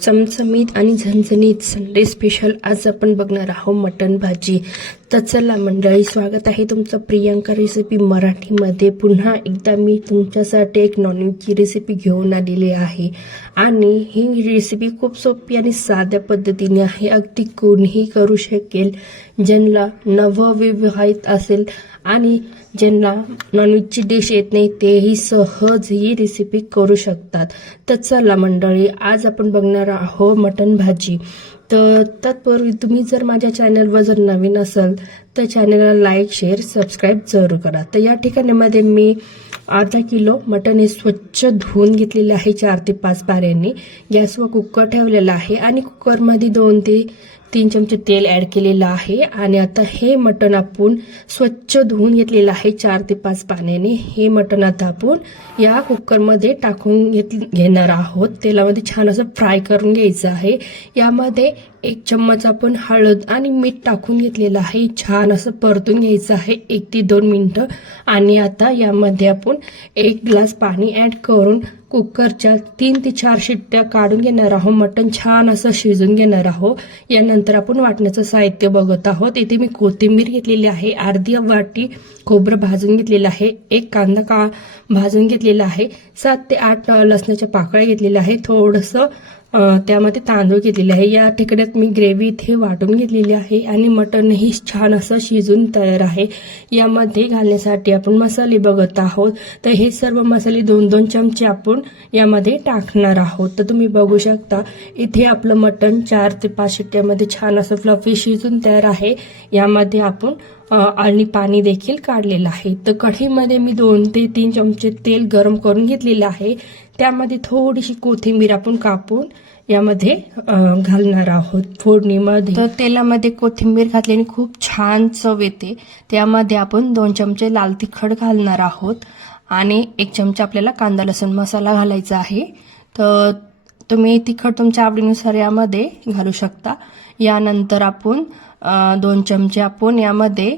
चमचमीत आणि झणझणीत संडे स्पेशल आज आपण बघणार आहोत मटण भाजी. तर चला मंडळी स्वागत आहे तुमचं प्रियांका रेसिपी मराठीमध्ये. पुन्हा एकदा मी तुमच्यासाठी एक नॉनव्हेजची रेसिपी घेऊन आलेली आहे. आणि ही रेसिपी खूप सोपी आणि साध्या पद्धतीने आहे. अगदी कोणीही करू शकेल ज्यांना नवविवाहित असेल आणि ज्यांना नॉनव्हेजची डिश येत नाही तेही सहज ही रेसिपी करू शकतात. तर चला मंडळी आज आपण बघणार आहोत मटण भाजी. तर तत्पूर्वी तुम्ही जर माझ्या चॅनलवर जर नवीन असाल तर चॅनलला लाईक शेअर सबस्क्राईब जरूर करा. तर या ठिकाणीमध्ये मी अर्धा किलो मटण हे स्वच्छ धुवून घेतलेले आहे चार ते पाच पाऱ्यांनी. गॅसवर कुकर ठेवलेला आहे आणि कुकरमध्ये दोन ते तीन चमचे तेल ॲड केलेलं आहे. आणि आता हे मटण आपण स्वच्छ धुवून घेतलेलं आहे चार ते पाच पाण्याने. हे मटण आता आपण या कुकरमध्ये टाकून घेत घेणार आहोत. तेलामध्ये छान असं फ्राय करून घ्यायचं आहे. यामध्ये एक चम्मच आपण हळद आणि मीठ टाकून घेतलेलं आहे. छान असं परतून घ्यायचं आहे. एक ते दोन मिनटं. आणि आता यामध्ये आपण एक ग्लास पाणी ॲड करून कुकरच्या तीन ते चार शिट्ट्या काढून घेणार आहोत. मटण छान असं शिजून घेणार आहोत. यानंतर आपण वाटण्याचं साहित्य बघत आहोत. इथे मी कोथिंबीर घेतलेली आहे. अर्धी वाटी खोबरं भाजून घेतलेलं आहे. एक कांदा का भाजून घेतलेला आहे. सात ते आठ लसणाच्या पाकळ्या घेतलेल्या आहे थोडंसं त्यामध्ये तांदूळ घेतलेले आहे. या ठिकाणात मी ग्रेव्ही इथे वाटून घेतलेली आहे आणि मटणही छान असं शिजून तयार आहे. यामध्ये घालण्यासाठी आपण मसाले बघत आहोत. तर हे सर्व मसाले दोन दोन चमचे आपण यामध्ये टाकणार आहोत. तर तुम्ही बघू शकता इथे आपलं मटण चार ते पाच शिट्ट्यामध्ये छान असं फ्लफी शिजून तयार आहे. यामध्ये आपण आणि पाणी देखील काढलेलं आहे. तर कढीमध्ये मी दोन ते तीन चमचे तेल गरम करून घेतलेलं आहे. त्यामध्ये थोडीशी कोथिंबीर आपण कापून यामध्ये घालणार आहोत फोडणीमध्ये. तर तेलामध्ये कोथिंबीर घातल्याने खूप छान चव येते. त्यामध्ये आपण दोन चमचे लाल तिखट घालणार आहोत आणि एक चमचा आपल्याला कांदा लसूण मसाला घालायचा आहे. तर तुम्ही तिखट तुमच्या आवडीनुसार यामध्ये घालू शकता. यानंतर आपण दोन चमचे आपण यामध्ये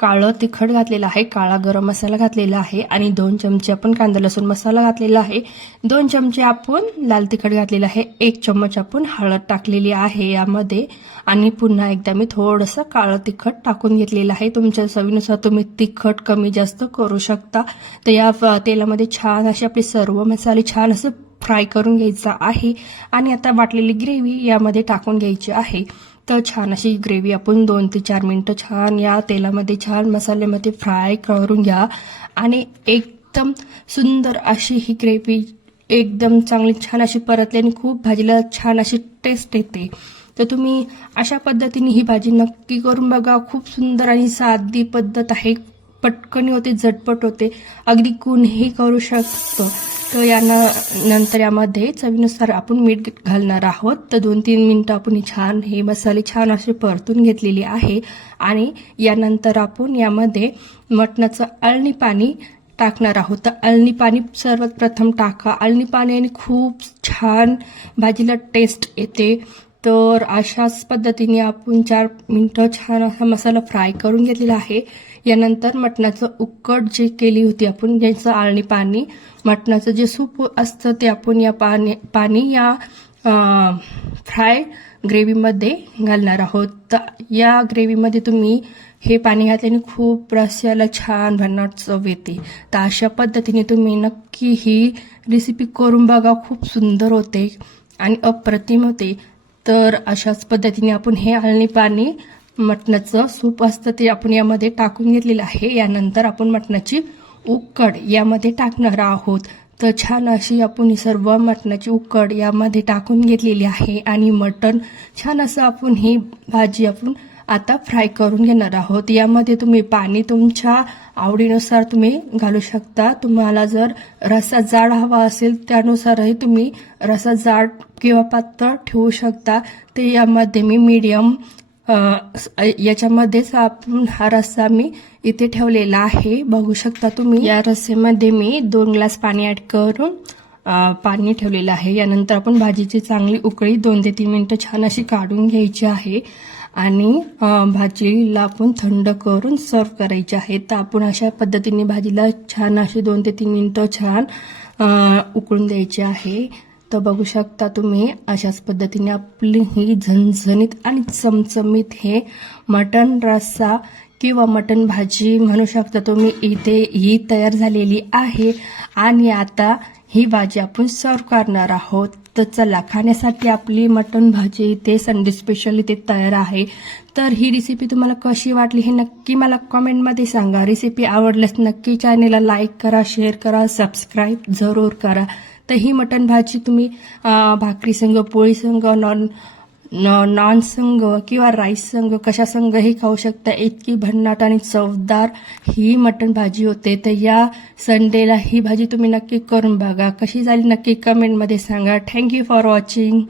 काळं तिखट घातलेलं आहे काळा गरम मसाला घातलेला आहे आणि दोन चमचे आपण कांदा लसूण मसाला घातलेला आहे. दोन चमचे आपण लाल तिखट घातलेलं आहे एक चम्मच आपण हळद टाकलेली आहे यामध्ये. आणि पुन्हा एकदा मी थोडंसं काळं तिखट टाकून घेतलेलं आहे. तुमच्या चवीनुसार तुम्ही तिखट कमी जास्त करू शकता. तर या तेलामध्ये छान असे आपले सर्व मसाले छान असं फ्राय करून घ्यायचा आहे. आणि आता वाटलेली ग्रेव्ही यामध्ये टाकून घ्यायची आहे. तर छान अशी ग्रेव्ही आपण दोन ते चार मिनटं छान या तेलामध्ये छान मसाल्यामध्ये फ्राय करून घ्या. आणि एकदम सुंदर अशी ही ग्रेव्ही एकदम चांगली छान अशी परतली आणि खूप भाजीला छान अशी टेस्ट येते. तर तुम्ही अशा पद्धतीने ही भाजी नक्की करून बघा. खूप सुंदर आणि साधी पद्धत आहे. पटकन होते झटपट होते. अगदी कुणीही करू शकतो. तर यानं नंतर यामध्ये चवीनुसार आपण मीठ घालणार आहोत. तर दोन तीन मिनटं आपण छान हे मसाले छान असे परतून घेतलेले आहे. आणि यानंतर आपण यामध्ये मटणाचं अळणी पाणी टाकणार आहोत. तर अळणी पाणी सर्वात प्रथम टाका. अळणी पाण्याने खूप छान भाजीला टेस्ट येते. तर अशाच पद्धतीने आपण चार मिनटं छान असा मसाला फ्राय करून घेतलेला आहे. यानंतर मटणाचं उकट जे केली होती आपण ज्याचं आळणी पाणी मटणाचं जे सूप असतं ते आपण या पाणी पाणी या फ्राय ग्रेव्हीमध्ये घालणार आहोत. तर या ग्रेव्हीमध्ये तुम्ही हे पाणी घातल्याने खूप रस्याला छान भन्नाट चव येते. तर अशा पद्धतीने तुम्ही नक्की ही रेसिपी करून बघा खूप सुंदर होते आणि अप्रतिम होते. तर अशाच पद्धतीने आपण हे आळणी पाणी मटणाचं सूप असतं ते आपण यामध्ये टाकून घेतलेलं आहे. यानंतर आपण मटणाची उकड यामध्ये टाकणार आहोत. तर छान अशी आपण ही सर्व मटणाची उकड यामध्ये टाकून घेतलेली आहे. आणि मटण छान असं आपण ही भाजी आपण आता फ्राय करून घेणार आहोत. यामध्ये तुम्ही पाणी तुमच्या आवडीनुसार तुम्ही घालू शकता. तुम्हाला जर रसा जाड हवा असेल त्यानुसारही तुम्ही रसा जाड किंवा पातळ ठेवू शकता. ते यामध्ये मी मीडियम याच्यामध्येच आपण हा रस्सा मी इथे ठेवलेला आहे. बघू शकता तुम्ही. या रस्सेमध्ये मी दोन ग्लास पाणी ॲड करून पाणी ठेवलेलं आहे. यानंतर आपण भाजीची चांगली उकळी दोन ते तीन मिनटं छान अशी काढून घ्यायची आहे. आणि भाजी भाजीला आपण थंड करून सर्व करायची आहे तर आपण अशा पद्धतीने भाजीला छान अशी दोन ते तीन मिनटं छान उकळून द्यायची आहे. तर बघू शकता तुम्ही अशाच पद्धतीने आपली ही झणझणीत आणि चमचमीत हे मटण रस्सा किंवा मटण भाजी म्हणू शकता तुम्ही इथे ही तयार झालेली आहे. आणि आता ही भाजी आपण सर्व करणार आहोत. तर चला खाण्यासाठी आपली मटण भाजी इथे संडे स्पेशल इथे तयार आहे. तर ही रेसिपी तुम्हाला कशी वाटली हे नक्की मला कमेंटमध्ये सांगा. रेसिपी आवडल्यास नक्की चॅनेलला लाईक करा शेअर करा सबस्क्राईब जरूर करा. तर ही मटण भाजी तुम्ही भाकरी संग पोळी संग नॉन नॉन संघ किंवा राईस संघ कशा संघही खाऊ शकता. इतकी भन्नाट आणि चवदार ही मटण भाजी होते. तर या संडेला ही भाजी तुम्ही नक्की करून बघा. कशी झाली नक्की कमेंटमध्ये सांगा. Thank you for watching